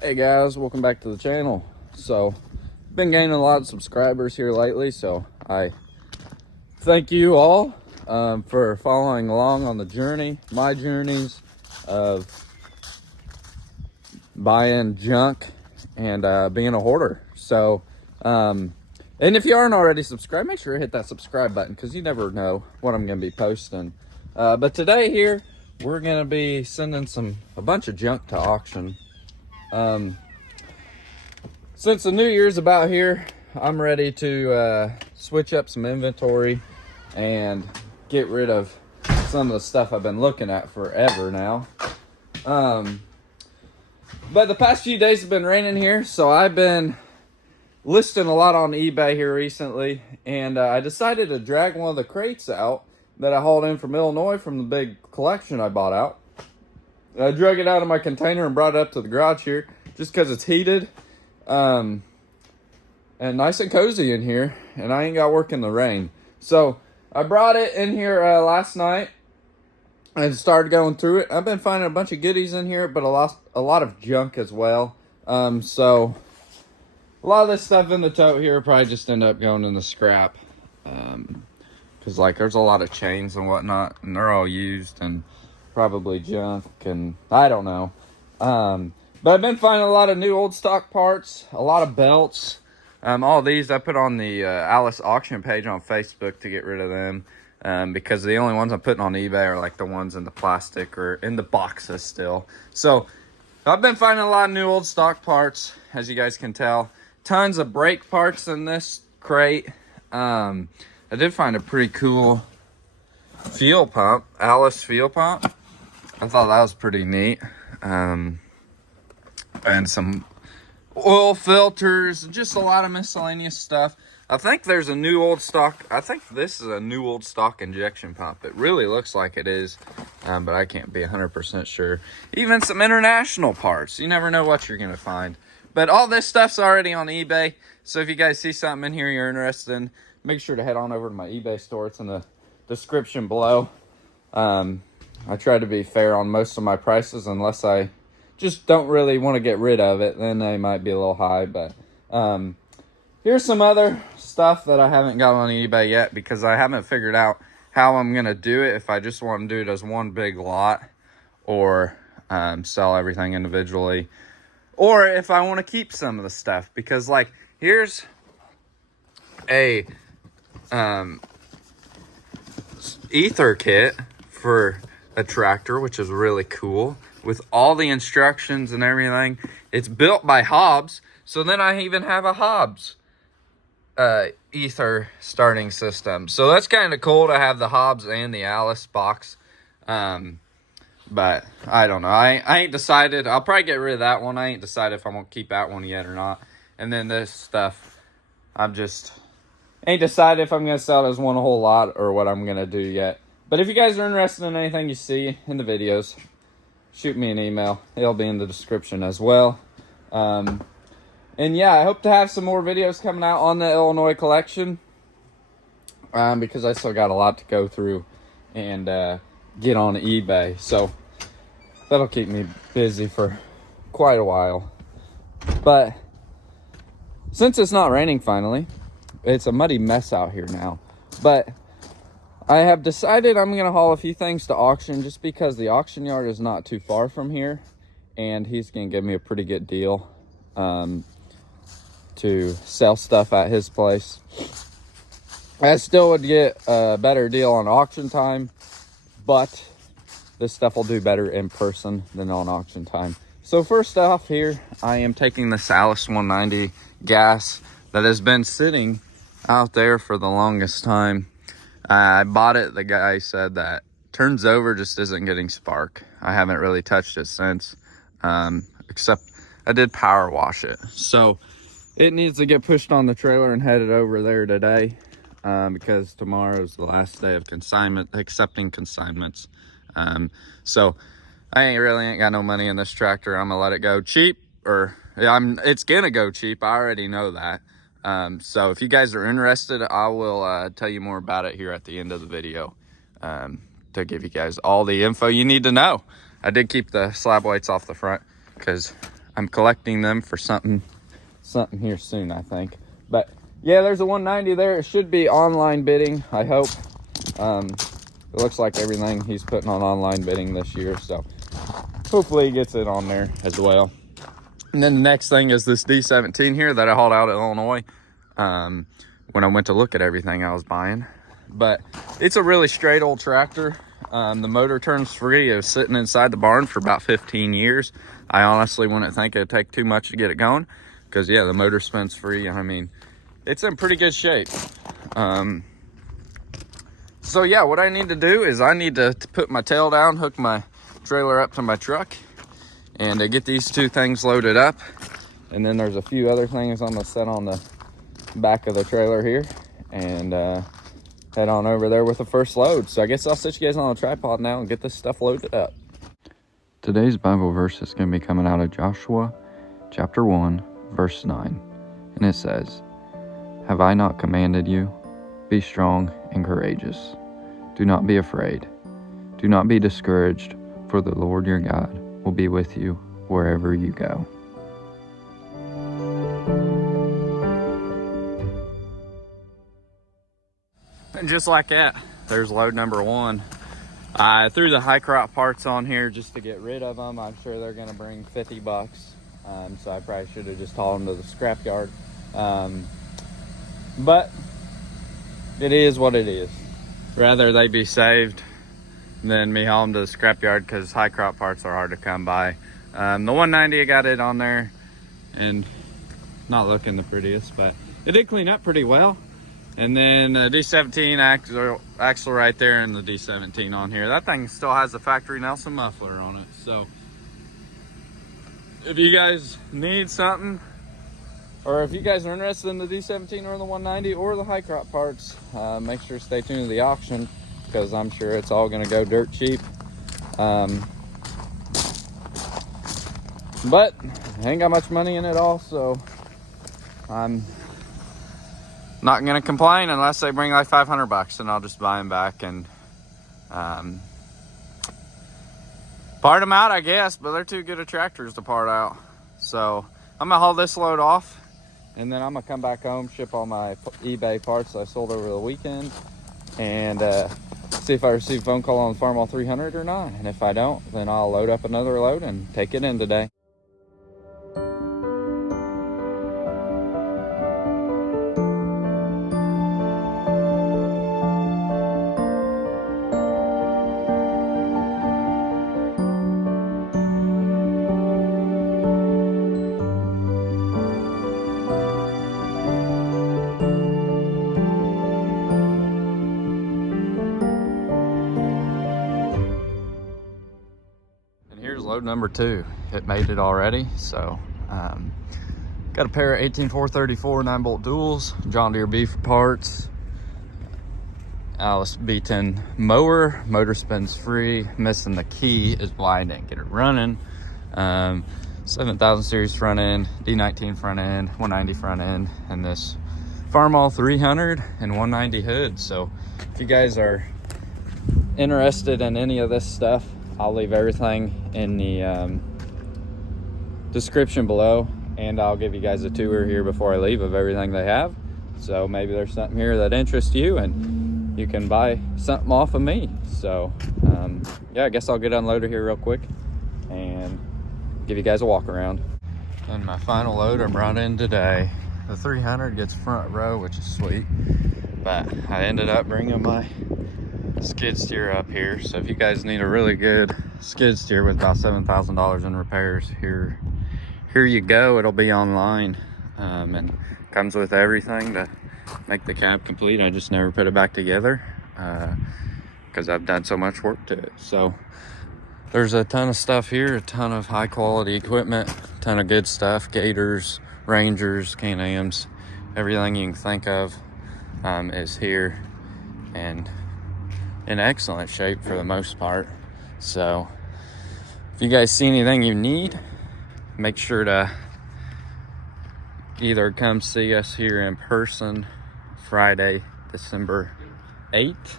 Hey guys, welcome back to the channel. So, been gaining a lot of subscribers here lately, so I thank you all for following along on the journey, my journeys of buying junk and being a hoarder. So, and if you aren't already subscribed, make sure to hit that subscribe button because you never know what I'm going to be posting. But today here, we're going to be sending a bunch of junk to auction. Since the new year's about here, I'm ready to switch up some inventory and get rid of some of the stuff I've been looking at forever now. But the past few days have been raining here, so I've been listing a lot on eBay here recently, and I decided to drag one of the crates out that I hauled in from Illinois from the big collection I bought out. I drug it out of my container and brought it up to the garage here just because it's heated. And nice and cozy in here, and I ain't got work in the rain. So I brought it in here last night and started going through it. I've been finding a bunch of goodies in here, but a lot of junk as well. So a lot of this stuff in the tote here probably just end up going in the scrap. Because like there's a lot of chains and whatnot, and they're all used and probably junk, and I don't know. But I've been finding a lot of new old stock parts, a lot of belts. All these I put on the Alice auction page on Facebook to get rid of them. Because the only ones I'm putting on eBay are like the ones in the plastic or in the boxes still. So I've been finding a lot of new old stock parts, as you guys can tell. Tons of brake parts in this crate. I did find a pretty cool fuel pump, Alice fuel pump. I thought that was pretty neat. And some oil filters, just a lot of miscellaneous stuff. I think there's a new old stock. I think this is a new old stock injection pump. It really looks like it is, but I can't be 100% sure. Even some international parts. You never know what you're going to find. But all this stuff's already on eBay. So if you guys see something in here you're interested in, make sure to head on over to my eBay store. It's in the description below. I try to be fair on most of my prices unless I just don't really want to get rid of it. Then they might be a little high. But here's some other stuff that I haven't got on eBay yet because I haven't figured out how I'm going to do it. If I just want to do it as one big lot or sell everything individually. Or if I want to keep some of the stuff. Because like here's a ether kit for a tractor, which is really cool, with all the instructions and everything. It's built by Hobbs, so then I even have a Hobbs ether starting system. So that's kind of cool to have the Hobbs and the Alice box. But I don't know. I ain't decided. I'll probably get rid of that one. I ain't decided if I'm going to keep that one yet or not. And then this stuff, I'm just ain't decided if I'm going to sell it as one whole lot or what I'm going to do yet. But if you guys are interested in anything you see in the videos, shoot me an email. It'll be in the description as well. And yeah, I hope to have some more videos coming out on the Illinois collection. Because I still got a lot to go through and get on eBay. So that'll keep me busy for quite a while. But since it's not raining finally, it's a muddy mess out here now. But I have decided I'm going to haul a few things to auction just because the auction yard is not too far from here. And he's going to give me a pretty good deal to sell stuff at his place. I still would get a better deal on auction time, but this stuff will do better in person than on auction time. So first off here, I am taking this Alice 190 gas that has been sitting out there for the longest time. I bought it. The guy said that turns over just isn't getting spark. I haven't really touched it since, except I did power wash it. So it needs to get pushed on the trailer and headed over there today, because tomorrow is the last day of accepting consignments. So I ain't got no money in this tractor. I'm gonna let it go cheap, it's gonna go cheap. I already know that. So if you guys are interested, I will tell you more about it here at the end of the video, to give you guys all the info you need to know. I did keep the slab weights off the front because I'm collecting them for something here soon, I think. But yeah, there's a 190 there. It should be online bidding, I hope. It looks like everything he's putting on online bidding this year, so hopefully he gets it on there as well. And then the next thing is this D17 here that I hauled out at Illinois when I went to look at everything I was buying. But it's a really straight old tractor. The motor turns free. It was sitting inside the barn for about 15 years. I honestly wouldn't think it'd take too much to get it going, because yeah, the motor spins free. I mean, it's in pretty good shape. So yeah, what I need to do is I need to put my tail down, hook my trailer up to my truck, and get these two things loaded up. And then there's a few other things I'm gonna set on the back of the trailer here, and head on over there with the first load. So I guess I'll sit you guys on a tripod now and get this stuff loaded up. Today's Bible verse is going to be coming out of Joshua chapter 1 verse 9, and it says, "Have I not commanded you? Be strong and courageous. Do not be afraid. Do not be discouraged, for the Lord your God will be with you wherever you go." And just like that, there's load number 1. I threw the high crop parts on here just to get rid of them. I'm sure they're gonna bring $50. So I probably should have just hauled them to the scrap yard. But it is what it is. Rather they be saved than me haul them to the scrap yard, because high crop parts are hard to come by. The 190, I got it on there and not looking the prettiest, but it did clean up pretty well. And then the D17 axle right there, and the D17 on here. That thing still has the factory Nelson muffler on it. So if you guys need something, or if you guys are interested in the D17 or the 190 or the high crop parts, make sure to stay tuned to the auction, because I'm sure it's all gonna go dirt cheap. But I ain't got much money in it all, so I'm not gonna complain unless they bring like $500, and I'll just buy them back and part them out, I guess. But they're too good of tractors to part out. So I'm gonna haul this load off, and then I'm gonna come back home, ship all my eBay parts I sold over the weekend, and see if I receive a phone call on the Farmall 300 or not. And if I don't, then I'll load up another load and take it in today. Load number 2, it made it already. So got a pair of 18434 9-bolt duals, John Deere B for parts, Alice B10 mower, motor spins free. Missing the key is why I didn't get it running. 7000 series front end, D19 front end, 190 front end, and this Farmall 300 and 190 hood. So if you guys are interested in any of this stuff, I'll leave everything in the description below, and I'll give you guys a tour here before I leave of everything they have. So maybe there's something here that interests you and you can buy something off of me. So yeah, I guess I'll get unloaded here real quick and give you guys a walk around. And my final load I brought in today. The 300 gets front row, which is sweet, but I ended up bringing my skid steer up here. So if you guys need a really good skid steer with about $7,000 in repairs, here you go. It'll be online, and comes with everything to make the cab complete. I just never put it back together because I've done so much work to it. So there's a ton of stuff here, a ton of high quality equipment, a ton of good stuff, Gators, Rangers, Can-Ams, everything you can think of is here, and in excellent shape for the most part. So if you guys see anything you need, make sure to either come see us here in person Friday, December 8th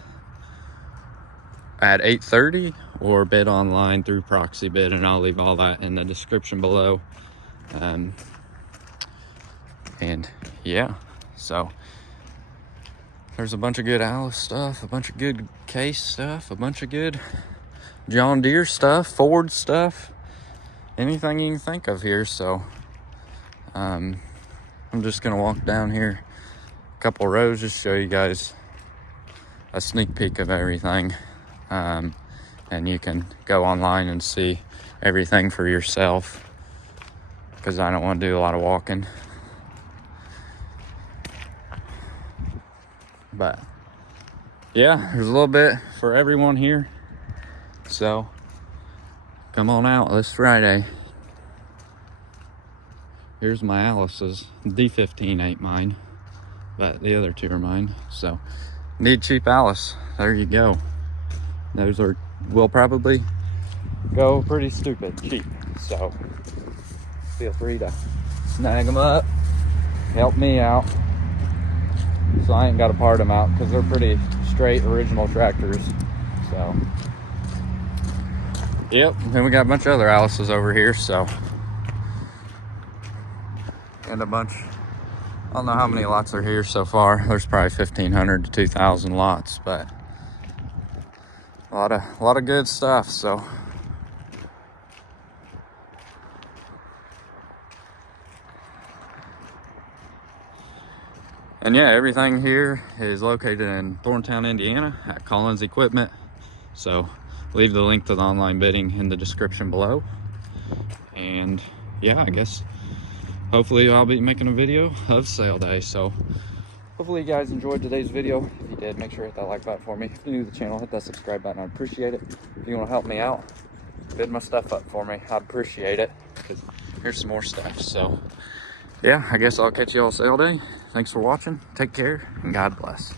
at 8:30, or bid online through Proxy Bid, and I'll leave all that in the description below. And yeah, so there's a bunch of good Alice stuff, a bunch of good Case stuff, a bunch of good John Deere stuff, Ford stuff, anything you can think of here. So I'm just gonna walk down here a couple rows, just show you guys a sneak peek of everything. And you can go online and see everything for yourself, because I don't want to do a lot of walking. But yeah, there's a little bit for everyone here. So come on out this Friday. Here's my Alice's. D15 ain't mine, but the other two are mine. So need cheap Alice, there you go. Those will probably go pretty stupid cheap. So feel free to snag them up, help me out. So I ain't got to part them out because they're pretty straight original tractors. So yep, then we got a bunch of other Alice's over here. So, and a bunch, I don't know how many lots are here so far. There's probably 1,500 to 2,000 lots, but a lot of good stuff. So and yeah, everything here is located in Thorntown, Indiana at Collins Equipment. So leave the link to the online bidding in the description below. And yeah, I guess hopefully I'll be making a video of sale day. So hopefully you guys enjoyed today's video. If you did, make sure to hit that like button for me. If you're new to the channel, hit that subscribe button. I appreciate it. If you want to help me out, bid my stuff up for me. I appreciate it, because here's some more stuff. So yeah, I guess I'll catch you all sale day. Thanks for watching. Take care, and God bless.